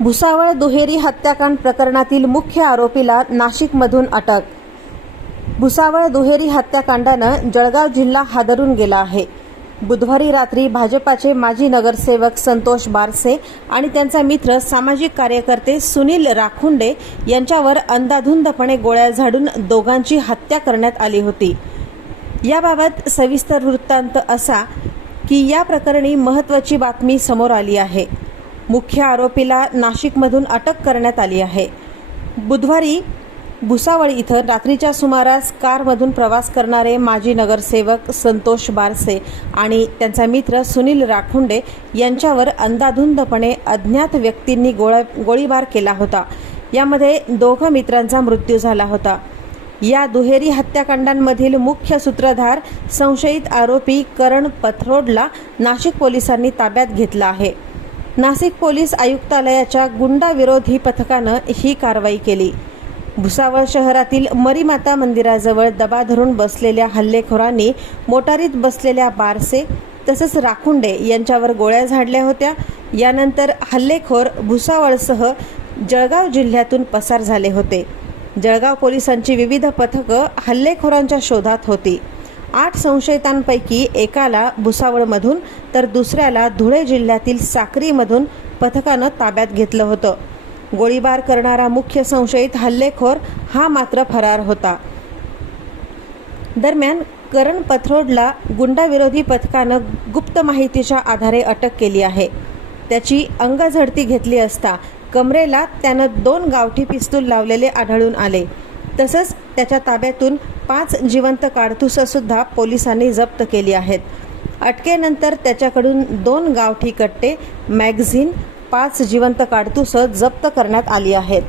भुसावळ दुहेरी हत्याकांड प्रकरणातील मुख्य आरोपीला नाशिकमधून अटक. भुसावळ दुहेरी हत्याकांडानं जळगाव जिल्हा हादरून गेला आहे. बुधवारी रात्री भाजपाचे माजी नगरसेवक संतोष बारसे आणि त्यांचा मित्र सामाजिक कार्यकर्ते सुनील राखुंडे यांच्यावर अंदाधुंदपणे गोळ्या झाडून दोघांची हत्या करण्यात आली होती. याबाबत सविस्तर वृत्तांत असा की या प्रकरणी महत्त्वाची बातमी समोर आली आहे. मुख्य आरोपीला नाशिकमधून अटक करण्यात आली आहे. बुधवारी भुसावळ इथं रात्रीच्या सुमारास कारमधून प्रवास करणारे माजी नगरसेवक संतोष बारसे आणि त्यांचा मित्र सुनील राखुंडे यांच्यावर अंदाधुंदपणे अज्ञात व्यक्तींनी गोळा गोळीबार केला होता. यामध्ये दोघं मित्रांचा मृत्यू झाला होता. या दुहेरी हत्याकांडांमधील मुख्य सूत्रधार संशयित आरोपी करण पथरोडला नाशिक पोलिसांनी ताब्यात घेतला आहे. नाशिक पोलीस आयुक्तालयाच्या गुंडाविरोधी पथकानं ही कारवाई केली. भुसावळ शहरातील मरीमाता मंदिराजवळ दबा धरून बसलेल्या हल्लेखोरांनी मोटारीत बसलेल्या बारसे तसंच राखुंडे यांच्यावर गोळ्या झाडल्या होत्या. यानंतर हल्लेखोर भुसावळसह जळगाव जिल्ह्यातून पसार झाले होते. जळगाव पोलिसांची विविध पथकं हल्लेखोरांच्या शोधात होती. आठ संशयितांपैकी एकाला भुसावळमधून तर दुसऱ्याला धुळे जिल्ह्यातील साक्रीमधून पथकानं ताब्यात घेतलं होतं. गोळीबार करणारा मुख्य संशयित हल्लेखोर हा मात्र फरार होता. दरम्यान करण पथरोडला गुंडाविरोधी पथकानं गुप्त माहितीच्या आधारे अटक केली आहे. त्याची अंगझडती घेतली असता कमरेला त्यानं दोन गावठी पिस्तूल लावलेले आढळून आले. तसंच त्याच्या ताब्यातून पाच जिवंत काडतुसंसुद्धा पोलिसांनी जप्त केली आहेत. अटकेनंतर त्याच्याकडून दोन गावठी कट्टे मॅगझिन पाच जिवंत काडतुसं जप्त करण्यात आली आहेत.